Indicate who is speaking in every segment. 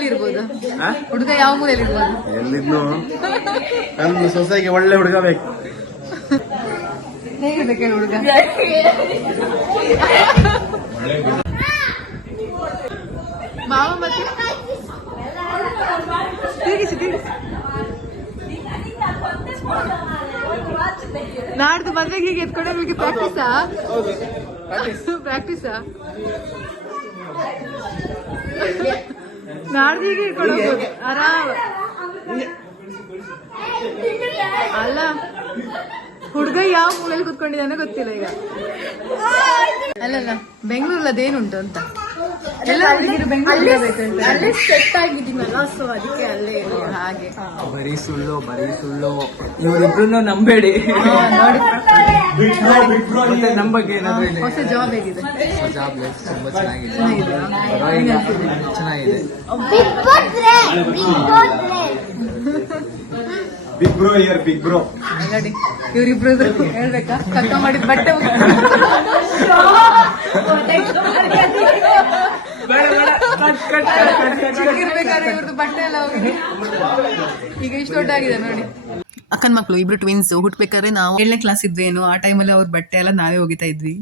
Speaker 1: ಮೂಲೆಯಲ್ಲಿ ಇರ್ಬೋದು ಹುಡುಗ ಯಾವ ಮೂಲೆಯಲ್ಲಿ ಇರ್ಬೋದು
Speaker 2: ಎಲ್ಲಿದ್ನು? ನನ್ನ ಸೊಸೆಗೆ ಒಳ್ಳೆ ಹುಡುಗ ಬೇಕು.
Speaker 1: ಹೇಗಿರ್ಬೇಕು ಹುಡುಗ? ಮಾವ ಮತ್ತೆ? ತಿರುಗಿಸಿ ತಿರುಗಿಸಿ. ನಾಡ್ದು ಮದ್ವೆಗೆ ಹೀಗೆ ಎತ್ಕೊಂಡೆ ನಿಮಗೆ ಪ್ರಾಕ್ಟೀಸಾ ಪ್ರಾಕ್ಟೀಸಾ ನಾಡ್ದು ಹೀಗೆ. ಆರಾಮ್. ಅಲ್ಲ ಹುಡುಗ ಯಾವ ಮೂಲೆಯಲ್ಲಿ ಕುತ್ಕೊಂಡಿದ್ದಾನೆ ಗೊತ್ತಿಲ್ಲ ಈಗ. ಅಲ್ಲಲ್ಲ ಬೆಂಗಳೂರಲ್ಲಿ ಅದೇನುಂಟು ಅಂತ. ಎಲ್ಲ ಹುಡುಗಿರು ಬೆಂಗಳೂರಲ್ಲಿ ಬೇಕಂತ
Speaker 3: ಅಲ್ಲೇ ಸೆಟ್ ಆಗಿದ್ದೀನಲ್ಲ ಸೊ ಅದಕ್ಕೆ ಅಲ್ಲೇ
Speaker 1: ಹಾಗೆ.
Speaker 4: ಬರೀ ಸುಳ್ಳು ಬರೀ ಸುಳ್ಳು. ಇವರಿಬ್ರು ನಂಬೇಡಿ.
Speaker 1: ನೋಡಿ.
Speaker 4: ಮತ್ತೆ ನಮ್ ಬಗ್ಗೆ ಏನಾದ್ರು ಇದೆ
Speaker 1: ಹೊಸ ಜಾಬ್ ಹೇಗಿದೆ?
Speaker 4: ಜಾಬ್ ಲೈಫ್ ತುಂಬಾ ಚೆನ್ನಾಗಿದೆ.
Speaker 1: ಚೆನ್ನಾಗಿದೆಯಾ?
Speaker 4: ಪರವಾಗಿಲ್ಲ. ಚೆನ್ನಾಗಿದೆ.
Speaker 2: ಬಿಗ್ ಬ್ರೋ ಇಯರ್ ಬಿಗ್ ಬ್ರೋ
Speaker 1: ನೋಡಿ ಇವ್ರಿಬ್ರು ಹೇಳ್ಬೇಕಾ? ಕಕ್ಕ ಮಾಡಿದ ಬಟ್ಟೆ ಚಿಕ್ಕಿರ್ಬೇಕಾದ್ರೆ ಇವ್ರದ್ದು ಬಟ್ಟೆ ಎಲ್ಲ ಹೋಗಿ ಈಗ ಇಷ್ಟು ದೊಡ್ಡಾಗಿದೆ ನೋಡಿ. ಅಕ್ಕನ ಮಕ್ಕಳು ಇಬ್ರು ಟ್ವಿನ್ಸ್ ಹುಟ್ಬೇಕಾದ್ರೆ ನಾವು ಏಳನೇ ಕ್ಲಾಸ್ ಇದ್ವೇನು ಆ ಟೈಮಲ್ಲಿ ಅವ್ರ ಬಟ್ಟೆ ಎಲ್ಲ ನಾವೇ ಹೋಗಿತಾ ಇದ್ವಿ.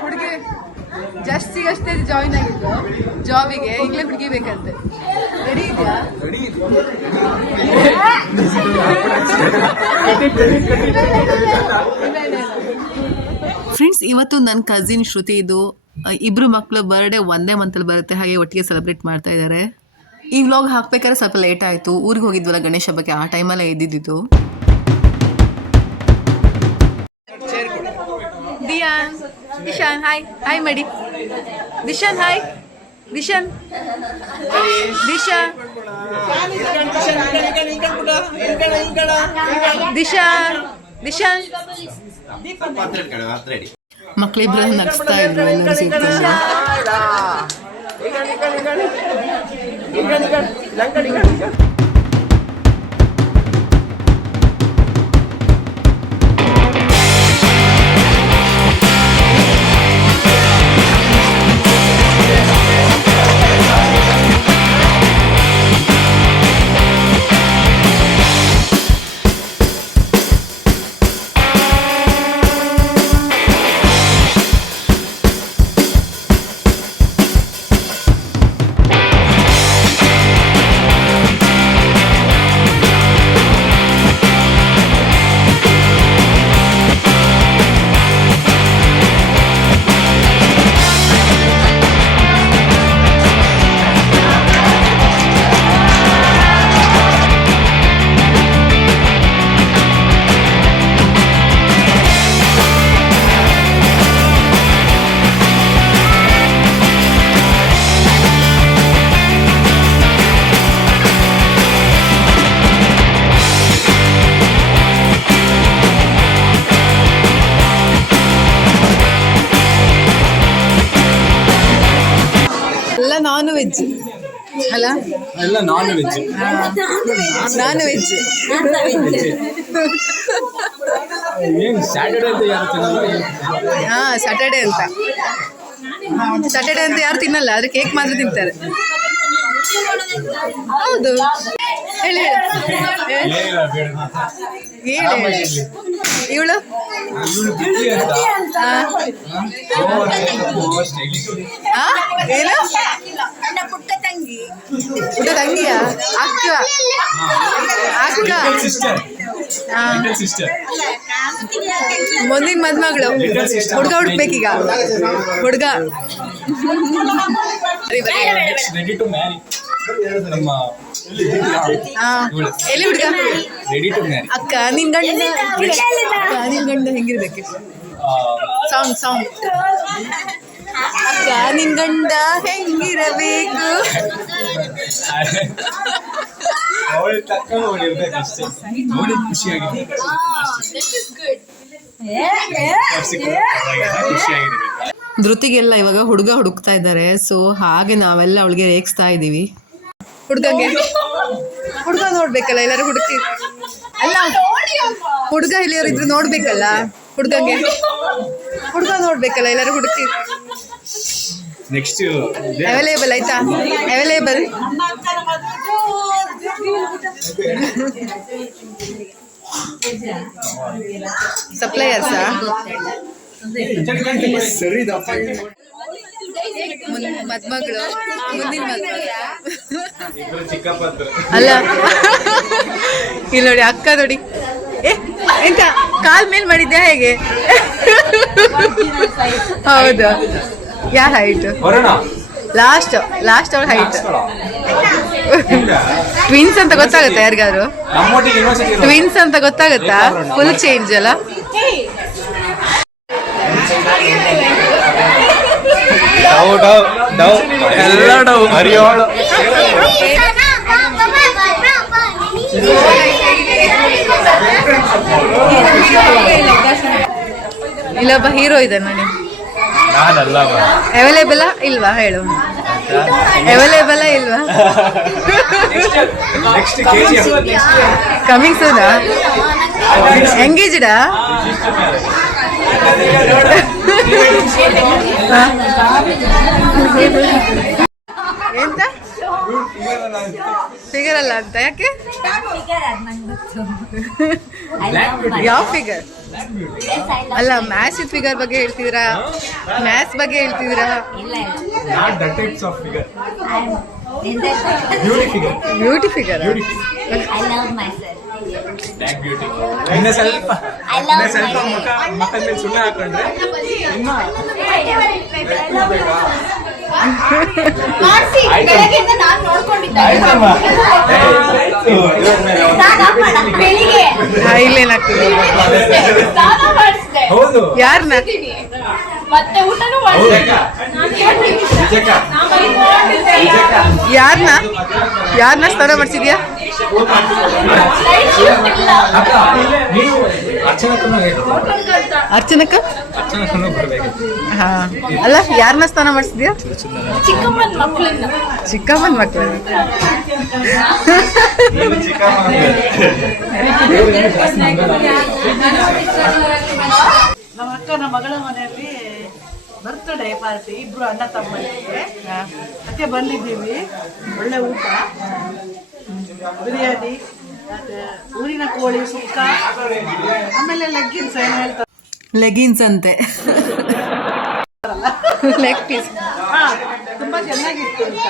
Speaker 1: ಹುಡುಗಿ ಜಸ್ಟ್ ಈಗಷ್ಟೇ ಜಾಯಿನ್ ಆಗಿದ್ದು ಜಾಬಿಗೆ ಈಗಲೇ ಹುಡುಗಿ ಬೇಕಂತೆ ರೆಡಿ ಇದೆಯಾ ಫ್ರೆಂಡ್ಸ್ ಇವತ್ತು ನನ್ನ ಕಸಿನ್ ಶ್ರುತಿ ಇದು ಇಬ್ರು ಮಕ್ಕಳು ಬರ್ಡೇ ಒಂದೇ ಮಂತಲ್ಲಿ ಬರುತ್ತೆ ಹಾಗೆ ಒಟ್ಟಿಗೆ ಸೆಲೆಬ್ರೇಟ್ ಮಾಡ್ತಾ ಇದ್ದಾರೆ ಈ ವ್ಲಾಗ್ ಹಾಕ್ಬೇಕಾದ್ರೆ ಸ್ವಲ್ಪ ಲೇಟ್ ಆಯ್ತು. ಊರಿಗೆ ಹೋಗಿದ್ವಲ್ಲ ಗಣೇಶ ಹಬ್ಬಕ್ಕೆ ಆ ಟೈಮಲ್ಲೇ ಇದ್ದಿದ್ದು ದಿಯಾನ್ ದಿಶಾನ್ ಹಾಯ್ ಹಾಯ್ ಮಾಡಿ ದಿಶಾನ್ ಹಾಯ್ ದಿಶಾನ್ ದಿಶಾ ದಿಶಾ ದಿಶಾನ್ ಮಕ್ಕಳಿಬ್ರು ನಗಿಸ್ತಾ ಇದ್ರು ಎಲ್ಲರೂ ಸೇರ್ಕೊಂಡು ವೆಜ್ ಅಲ್ಲ?
Speaker 4: ಎಲ್ಲ ನಾನ್ ವೆಜ್
Speaker 1: ನಾನ್ ವೆಜ್ ಹಾ ಸ್ಯಾಟರ್ಡೆ ಅಂತ. ಸ್ಯಾಟರ್ಡೆ ಅಂತ ಯಾರು ತಿನ್ನಲ್ಲ ಆದ್ರೆ ಕೇಕ್ ಮಾತ್ರ ತಿಂತಾರೆ. ಹೌದು. ಇವಳು? ಏನು
Speaker 3: ಪುಟ್ಟ ತಂಗಿ
Speaker 1: ಪುಟ್ಟ ತಂಗಿಯ ಅಕ್ಕ ಅಕ್ಕ
Speaker 4: ಸಿಸ್ಟರ್
Speaker 1: ಆ,
Speaker 4: ಸಿಸ್ಟರ್
Speaker 1: ಮುಂದಿನ ಮದ್ಮಗಳು ಹುಡ್ಗ ಹುಡ್ಬೇಕೀಗ ಹುಡ್ಗ.
Speaker 4: ರೆಡಿ ಟು ಮ್ಯಾರಿ ನಮ್ಮ
Speaker 1: ಎಲ್ಲಿ ಹುಡುಗ?
Speaker 4: ರೆಡಿ ಟು ಮ್ಯಾರಿ
Speaker 1: ಅಕ್ಕ ನಿನ್ ಗಂಡ? ಅಕ್ಕ ನಿನ್ ಗಂಡ ಹೆಂಗಿರ್ಬೇಕು? ಸೌಂಡ್ ಸೌಂಡ್ ಅಕ್ಕ ನಿನ್ ಗಂಡ ಹೆಂಗಿರಬೇಕು?
Speaker 4: ಅವಳು ತಕ್ಕ ಇರ್ಬೇಕು ಅಷ್ಟೇ. ನೋಡಿ ಖುಷಿಯಾಗಿದೆ. ಖುಷಿಯಾಗಿರ್ಬೇಕು
Speaker 1: ಧೃತಿಗೆಲ್ಲ ಇವಾಗ ಹುಡುಗ ಹುಡುಕ್ತಾ ಇದ್ದಾರೆ. ಸೊ ಹಾಗೆ ನಾವೆಲ್ಲ ಅವಳಿಗೆ ರೇಗಿಸ್ತಾ ಇದ್ದೀವಿ. ಹುಡುಗಂಗೆ ಹುಡುಗ ನೋಡ್ಬೇಕಲ್ಲ ಎಲ್ಲರೂ ಹುಡುಕಿ. ಅಲ್ಲ ಹುಡುಗ ಇಲ್ಲಿಯವ್ರು ಇದ್ರು ನೋಡ್ಬೇಕಲ್ಲ ಹುಡುಗಂಗೆ. ಹುಡುಗ ನೋಡ್ಬೇಕಲ್ಲ ಎಲ್ಲರೂ ಹುಡುಕಿ.
Speaker 2: ನೆಕ್ಸ್ಟ್
Speaker 1: ಅವೈಲೇಬಲ್ ಆಯ್ತಾ? ಅವೈಲೇಬಲ್ ಸಪ್ಲೈಯರ್ಸಾ
Speaker 2: ಸರಿ
Speaker 1: ಮದ್ಮಗಳು ಮುಂದಿನ
Speaker 2: ಚಿಕ್ಕಪ್ಪ
Speaker 1: ಅಲ್ಲ. ಇಲ್ಲಿ ನೋಡಿ ಅಕ್ಕ ನೋಡಿ. ಏ ಎಂತ? ಕಾಲ್ ಮೇಲ್ ಮಾಡಿದ್ಯಾ ಹೇಗೆ? ಹೌದು. ಯಾ ಹೈಟ್ ಲಾಸ್ಟ್ ಲಾಸ್ಟ್ ಅವ್ರ ಹೈಟ್ ಟ್ವಿನ್ಸ್ ಅಂತ ಗೊತ್ತಾಗುತ್ತಾ ಯಾರಿಗಾದ್ರು? ಟ್ವಿನ್ಸ್ ಅಂತ ಗೊತ್ತಾಗುತ್ತಾ? ಫುಲ್ ಚೇಂಜ್ ಅಲ್ಲ?
Speaker 2: ಡೌ ಡೌ ಡೌ ಎಲ್ಲ ಡೌ ಹರಿಯೋಳು.
Speaker 1: ಇಲ್ಲೊಬ್ಬ ಹೀರೋ ಇದೆ ನೋಡಿ ಅವೈಲೇಬಲ್ ಇಲ್ವಾ? ಹೇಳು. ಅವೈಲೇಬಲ್ ಇಲ್ವಾ? ಕಮಿಂಗ್ ಸೂನಾ ಎಂಗೇಜ್ಡಾ ಎಂತ? ಫಿಗರ್ ಅಲ್ಲ ಅಂತ ಯಾಕೆ? ಯಾವ ಫಿಗರ್ ಅಲ್ಲ ಮ್ಯಾಚ್ ಫಿಗರ್ ಬಗ್ಗೆ ಹೇಳ್ತಿದ್ರಾ ಮ್ಯಾಥ್ಸ್ ಬಗ್ಗೆ ಹೇಳ್ತಿದ್ರಾ
Speaker 2: not the beauty of figure beauty figure
Speaker 1: beauty figure
Speaker 2: back beauty
Speaker 4: ಇನ್ನ ಸ್ವಲ್ಪ ಇನ್ನ ಸ್ವಲ್ಪ ಮುಖ ಮಕ್ಕಳ ಮೇಲೆ ಸುಣ್ಣ ಹಾಕೊಂಡ್ರೆ
Speaker 3: ಮಾಡಿಸ್ದೆ.
Speaker 4: ಹೌದು.
Speaker 1: ಯಾರನ್ನ
Speaker 3: ಮತ್ತೆ ಊಟನೂ
Speaker 1: ಯಾರನ್ನ ಯಾರನ್ನ ಸ್ನಾನ ಮಾಡ್ಸಿದ್ಯಾ?
Speaker 4: ನೀವು ಅರ್ಚನಕ್ಕೂ?
Speaker 1: ಅರ್ಚನಕ್ಕ
Speaker 4: ಅರ್ಚನಕ್ಕೂ ಬರ್ಬೇಕು
Speaker 1: ಹಾ. ಅಲ್ಲ ಯಾರನ್ನ ಸ್ನಾನ ಮಾಡಿಸಿದ್ಯಾ?
Speaker 3: ಚಿಕ್ಕಮ್ಮನ ಮಕ್ಕಳನ್ನ.
Speaker 1: ಚಿಕ್ಕಮ್ಮನ ಮಕ್ಕಳು
Speaker 5: ನಮ್ಮ ಅಕ್ಕನ ಮಗಳ ಮನೆಯಲ್ಲಿ ಬರ್ತ್ಡೇ ಪಾರ್ಟಿ ಇಬ್ರು ಅಣ್ಣ ತಮ್ಮನಿಗೆ ಮತ್ತೆ ಬಂದಿದ್ದೀವಿ. ಒಳ್ಳೆ ಊಟ. ಬಿರಿಯಾನಿ ಊರಿನ ಕೋಳಿ ಸುಕ್ಕ ಆಮೇಲೆ ಲೆಗ್ಗಿನ್ಸ್ ಏನು ಹೇಳ್ತಾರೆ?
Speaker 1: ಲೆಗಿನ್ಸ್ ಅಂತೆ. ಲೆಗ್ ಪೀಸ್
Speaker 5: ಹಾ ತುಂಬಾ ಚೆನ್ನಾಗಿತ್ತು ಅಂತ.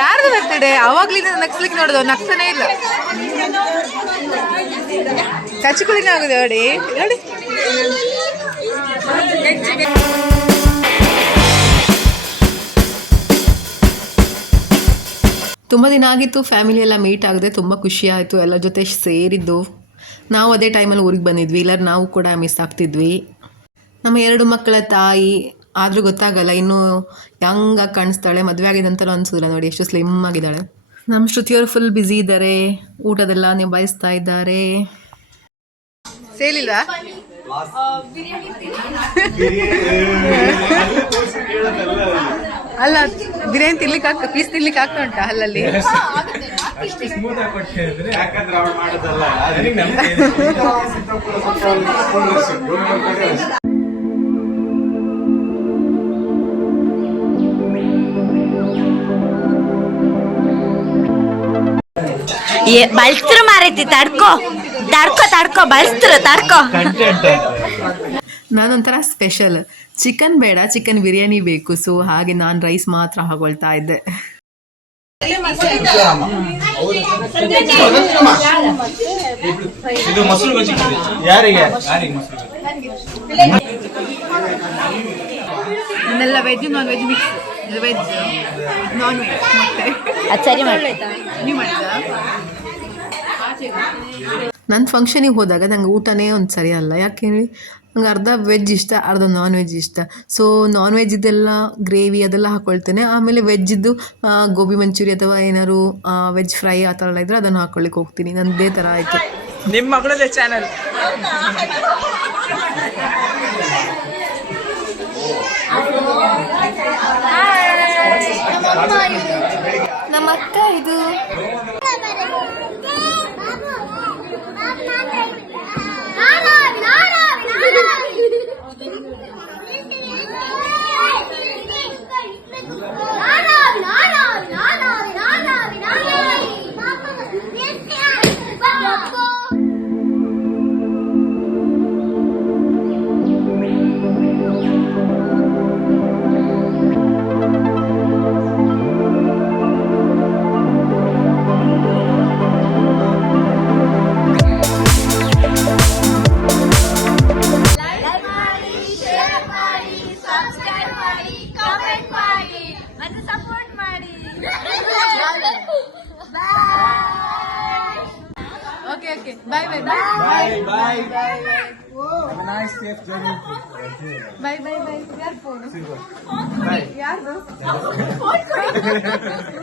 Speaker 1: ಯಾರ್ದು ಬರ್ತಡೆ ಅವಾಗ್ಲಿಂದ ನಕ್ಸ್ಲಿಕ್ಕೆ ನೋಡೋದು ನಕ್ಸನೇ ಇಲ್ಲ. ಕಚ್ಕುಳಿನ ಆಗುದು, ನೋಡಿ. ನೋಡಿ. ತುಂಬ ದಿನ ಆಗಿತ್ತು ಫ್ಯಾಮಿಲಿ ಎಲ್ಲ ಮೀಟ್ ಆಗದೆ, ತುಂಬ ಖುಷಿ ಆಯಿತು, ಎಲ್ಲ ಜೊತೆ ಸೇರಿದ್ದು. ನಾವು ಅದೇ ಟೈಮಲ್ಲಿ ಊರಿಗೆ ಬಂದಿದ್ವಿ ಇಲ್ಲ ನಾವು ಕೂಡ ಮಿಸ್ ಆಗ್ತಿದ್ವಿ. ನಮ್ಮ ಎರಡು ಮಕ್ಕಳ ತಾಯಿ ಆದರೂ ಗೊತ್ತಾಗಲ್ಲ. ಇನ್ನೂ ಯಂಗಾಗಿ ಕಾಣಿಸ್ತಾಳೆ ಮದುವೆ ಆಗಿದೆ ಅಂತಲೂ ಅನ್ಸೋದಿಲ್ಲ ನೋಡಿ ಎಷ್ಟು ಸ್ಲಿಮ್ ಆಗಿದ್ದಾಳೆ. ನಮ್ಮ ಶ್ರುತಿಯವರು ಫುಲ್ ಬ್ಯುಸಿ ಇದ್ದಾರೆ. ಊಟದೆಲ್ಲ ನಿಭಾಯಿಸ್ತಾ ಇದ್ದಾರೆ. ಸೇಲಿಲ್ವಾ? ಅಲ್ಲ ಬಿರಿಯಾನಿ ತಿನ್ಲಿಕ್ಕೆ ಆಗ್ತಾ ಪೀಸ್ ತಿನ್ಲಿಕ್ಕೆ ಆಗ್ತಾ ಉಂಟಾ ಅಲ್ಲಲ್ಲಿ?
Speaker 2: ಯಾಕಂದ್ರೆ
Speaker 3: ಬಳಸ್ತ್ರ ಮಾರೈತಿ ತಡ್ಕೋ. ತಡ್ಕೋ ತಡ್ಕೋ ಬಳಸ್ತ್ರ ತಡ್ಕೋ.
Speaker 1: ನಾನೊಂಥರ ಸ್ಪೆಷಲ್
Speaker 6: ಚಿಕನ್ ಬೇಡ ಚಿಕನ್ ಬಿರಿಯಾನಿ ಬೇಕು. ಸೊ ಹಾಗೆ ನಾನು ರೈಸ್ ಮಾತ್ರ ಹಾಕೊಳ್ತಾ ಇದ್ದೆ. Veg non veg mix veg non veg ಮತ್ತೆ?
Speaker 1: ಅದು ಸರಿ ಮಾಡಿ
Speaker 6: ನೀವು ನನ್ನ ಫಂಕ್ಷನಿಗೆ ಹೋದಾಗ ನಂಗೆ ಊಟನೇ ಒಂದು ಸರಿ ಅಲ್ಲ. ಹೇಳಿ? ನಂಗೆ ಅರ್ಧ ವೆಜ್ ಇಷ್ಟ ಅರ್ಧ ನಾನ್ ವೆಜ್ ಇಷ್ಟ. ಸೊ ನಾನ್ ವೆಜ್ ಇದೆಲ್ಲ ಗ್ರೇವಿ ಅದೆಲ್ಲ ಹಾಕ್ಕೊಳ್ತೇನೆ ಆಮೇಲೆ ವೆಜ್ಜಿದ್ದು ಗೋಬಿ ಮಂಚೂರಿ ಅಥವಾ ಏನಾದ್ರು ವೆಜ್ ಫ್ರೈ ಆ ಥರ ಎಲ್ಲ ಇದ್ದರೆ ಅದನ್ನು ಹಾಕ್ಕೊಳ್ಳಿಕ್ಕೆ ಹೋಗ್ತೀನಿ. ನಂದೇ ಥರ ಆಯಿತು.
Speaker 3: ನಿಮ್ಮ ಮಗಳದೇ ಚಾನಲ್
Speaker 6: ನಮ್ಮ ಅಕ್ಕ ಇದು night. Bye bye. Whoa. Have a nice safe journey. Bye bye bye. यार फ़ोन. Bye. यार फ़ोन करो.